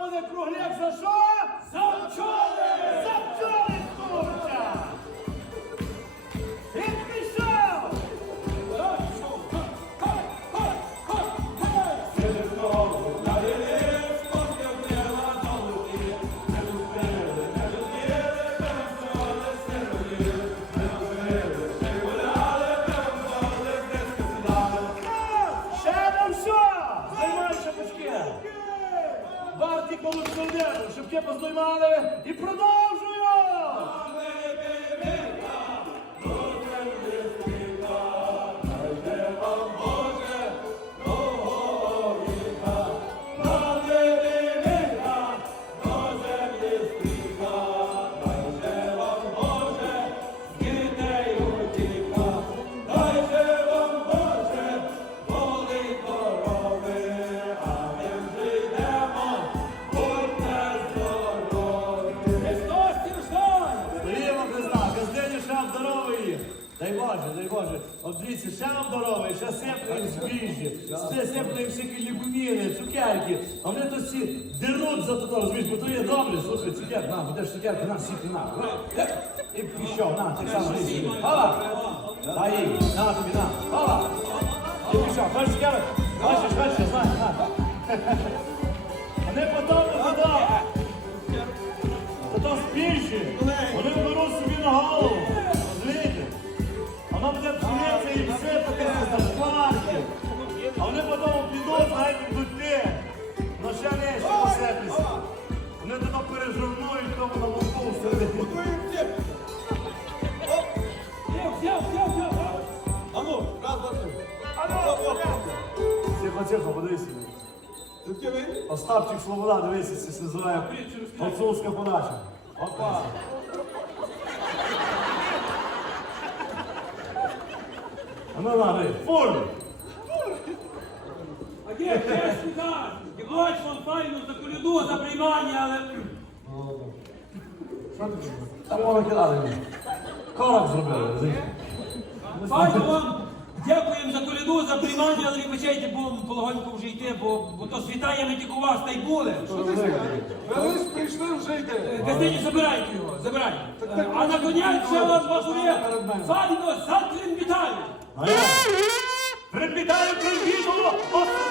буде кругляк за що? За пчоли! За пчоли, курча! І пішов! Ще там що? Займай шапочки! Барті колоксолдеру, щоб ті поздоймали і продовжую! Дай Боже, дай Боже. От дивіться, ще нам здоровий, ще сиплеємо збіжжі, ще сиплеємо всякі лігуміни, цукерки. А вони то всі деруть за то, розумієш, бо то є добре, слухай, цукерки, на, будеш цукерки, на, всіх на. І пішов, на, так само лізь. Hala! Дай їй, на тобі, на. Hala! І пішов, хочеш цукерок? Бачиш, бачиш, знай, на. Вони потім туди. Та то збільші. Вони беруть собі на голову. Туди пережовнують, тому на луку всередині. А ну, раз, два, три. Тихо, тихо, подивися. Ти таке ви? Остапчик Слобода, дивися, це се називає французька подача. Опа. А ну на, бери, фуль! А де кажуть, вам файно за коляду, за приймання, але Що ти? Там воно кидали. Короб зробили, файно вам дякуємо за коляду, за приймання, але вибачайте, бо полегонько вже йти, бо, бо то світає ми тільки у вас та й були. Ви ж прийшли вже йде. Газдені, забирайте його, забирайте. А на коня ще вас вас є файно, завтра вітаю. А я? Привітаю привітало!